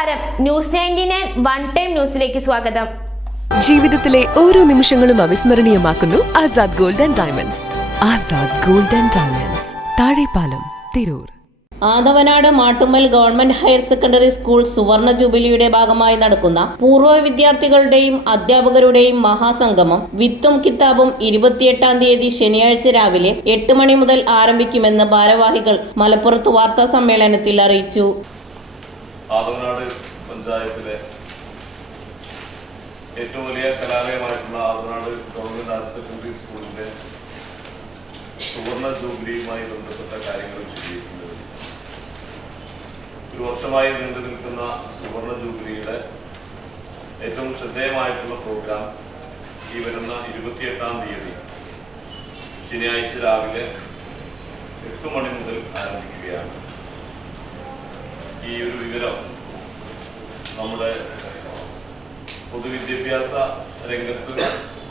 നമസ്കാരം, news 99 one time ന്യൂസിലേക്ക് സ്വാഗതം. ജീവിതത്തിലെ ഓരോ നിമിഷങ്ങളും അവിസ്മരണീയമാക്കുന്നു Azad gold and diamonds. Azad gold and diamonds, Thazhepalam, Tirur. Athavanad Mattummal government higher secondary school സുവർണ ജൂബിലിയുടെ ഭാഗമായി നടക്കുന്ന പൂർവ്വ വിദ്യാർത്ഥികളുടെയും അധ്യാപകരുടെയും മഹാസംഗമം വിത്തും കിതാബും 28-ാം തീയതി ശനിയാഴ്ച രാവിലെ 8 മണി മുതൽ ആരംഭിക്കുമെന്ന് ഭാരവാഹികൾ മലപ്പുറത്ത് വാർത്താ സമ്മേളനത്തിൽ അറിയിച്ചു. ആദവനാട് പഞ്ചായത്തിലെ ഏറ്റവും വലിയ കലാലയമായിട്ടുള്ള ആദവനാട് ഗവൺമെന്റ് ഹയർ സെക്കൻഡറി സ്കൂളിന്റെ സുവർണ ജൂബിലിയുമായി ബന്ധപ്പെട്ട കാര്യങ്ങൾ വിശദീകരിക്കുന്നത് ഒരു വർഷമായി നീണ്ടു നിൽക്കുന്ന സുവർണ ജൂബിലിയുടെ ഏറ്റവും ശ്രദ്ധേയമായിട്ടുള്ള പ്രോഗ്രാം ഈ വരുന്ന 28-ാം തീയതി ശനിയാഴ്ച രാവിലെ 8 മണി മുതൽ ആരംഭിക്കുകയാണ്. ഈ ഒരു വിവരം നമ്മുടെ പൊതുവിദ്യാഭ്യാസ രംഗത്ത്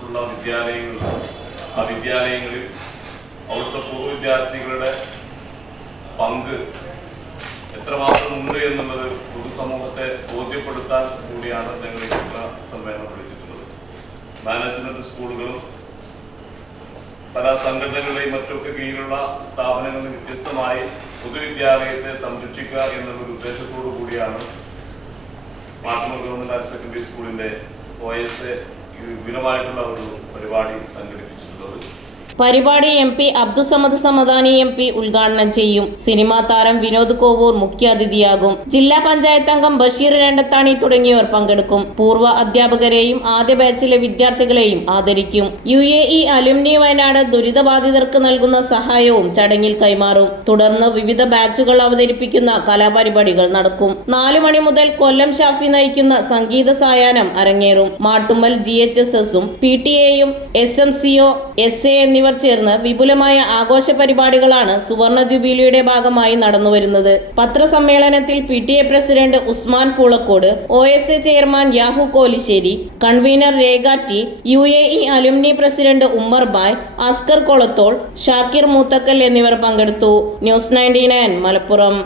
ഉള്ള വിദ്യാലയങ്ങളിൽ അവിടുത്തെ പൂർവ്വ വിദ്യാർത്ഥികളുടെ പങ്ക് എത്രമാത്രം ഉണ്ട് എന്നുള്ളത് പൊതുസമൂഹത്തെ ബോധ്യപ്പെടുത്താൻ കൂടിയാണ് ഞങ്ങൾ ഈ സമ്മേളനം വിളിച്ചിട്ടുള്ളത്. മാനേജ്മെന്റ് സ്കൂളുകളും പല സംഘടനകളുടെയും മറ്റൊക്കെ കീഴിലുള്ള സ്ഥാപനങ്ങളിൽ വ്യത്യസ്തമായി പൊതുവിദ്യാലയത്തെ സംരക്ഷിക്കുക എന്നുള്ളൊരു ഉദ്ദേശത്തോടു കൂടിയാണ് മാട്ടുമ്മൽ ഗവൺമെന്റ് ഹയർ സെക്കൻഡറി സ്കൂളിന്റെ OSA വിപുലമായിട്ടുള്ള ഒരു പരിപാടി സംഘടിപ്പിച്ചിട്ടുള്ളത്. പരിപാടി MP അബ്ദുസമദ് സമദാനി MP ഉദ്ഘാടനം ചെയ്യും. സിനിമാ താരം വിനോദ് കോവൂർ മുഖ്യാതിഥിയാകും. ജില്ലാ പഞ്ചായത്ത് അംഗം ബഷീർ രണ്ടത്താണി തുടങ്ങിയവർ പങ്കെടുക്കും. പൂർവ്വ അധ്യാപകരെയും ആദ്യ ബാച്ചിലെ വിദ്യാർത്ഥികളെയും ആദരിക്കും. UAE അലുമിനി വയനാട് ദുരിതബാധിതർക്ക് നൽകുന്ന സഹായവും ചടങ്ങിൽ കൈമാറും. തുടർന്ന് വിവിധ ബാച്ചുകൾ അവതരിപ്പിക്കുന്ന കലാപരിപാടികൾ നടക്കും. 4 മണി മുതൽ കൊല്ലം ഷാഫി നയിക്കുന്ന സംഗീത സായാഹ്നം അരങ്ങേറും. മാട്ടുമ്മൽ GHSS-ഉം PTA-യും SMCO SA എന്നിവർ ചേർന്ന് വിപുലമായ ആഘോഷ പരിപാടികളാണ് സുവർണ ജൂബിലിയുടെ ഭാഗമായി നടന്നുവരുന്നത്. പത്രസമ്മേളനത്തിൽ PTA president Usman Poolakkode, OSA chairman Yahu Kolisseri, convener Rekha T, UAE alumni president Ummer Bai, Askar Kolathol, Shakir Moothakkal എന്നിവർ പങ്കെടുത്തു. ന്യൂസ് 99 മലപ്പുറം.